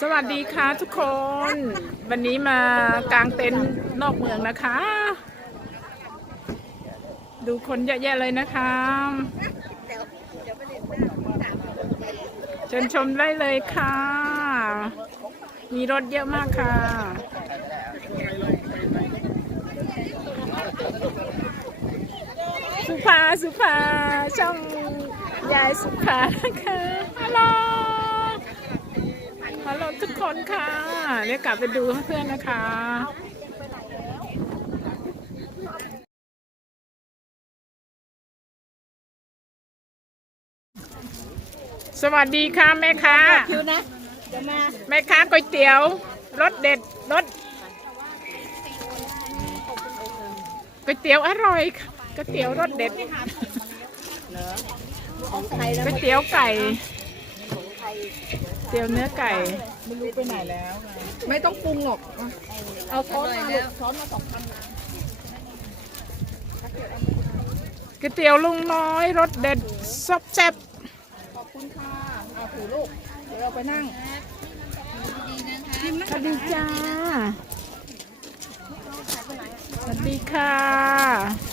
สวัสดีค่ะทุกคน วันนี้มากางเต็นท์นอกเมืองนะคะ ดูคนเยอะแยะเลยนะคะเชิญชมได้เลยค่ะ มีรถเยอะมากค่ะ สุภาสุภาช่องยายสุภานะคะฮัลโหล ฮัลโหลทุกคนค่ะเดี๋ยวกลับไปดูเพื่อนๆนะคะสวัสดีค่ะแม่ค้าคิวนะเดี๋ยวมาแม่ค้าก๋วยเตี๋ยวรสเด็ดรสก๋วยเตี๋ยวอร่อยค่ะก๋วยเตี๋ยวรสเด็ดของไทยแล้วก๋วยเตี๋ยวไก่ เตี๋ยวเนื้อไก่ ไม่รู้ไปไหนแล้ว ไม่ต้องปรุงหรอก เอาช้อนมาลูกช้อนมาสองพันก๋วยเตี๋ยวลุงน้อยรสเด็ดซบแซ่บขอบคุณค่ะเอาถือลูก เดี๋ยวเราไปนั่งสวัสดีจ้าสวัสดีค่ะ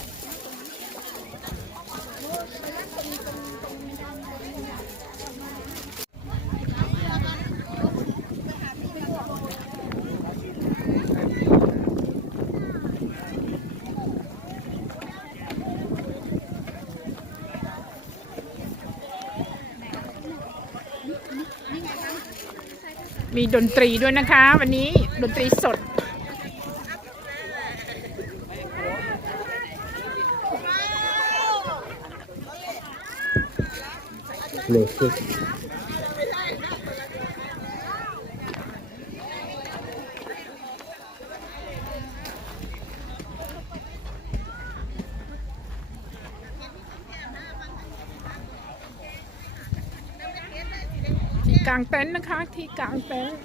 มีดนตรีด้วยนะคะ วันนี้ดนตรีสดเลยคือ ที่ กลางเต็นท์นะคะ ที่กลางเต็นท์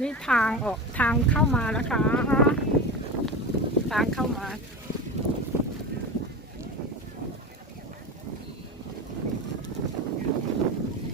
นี่ทางออกทางเข้ามานะคะ ทางเข้ามา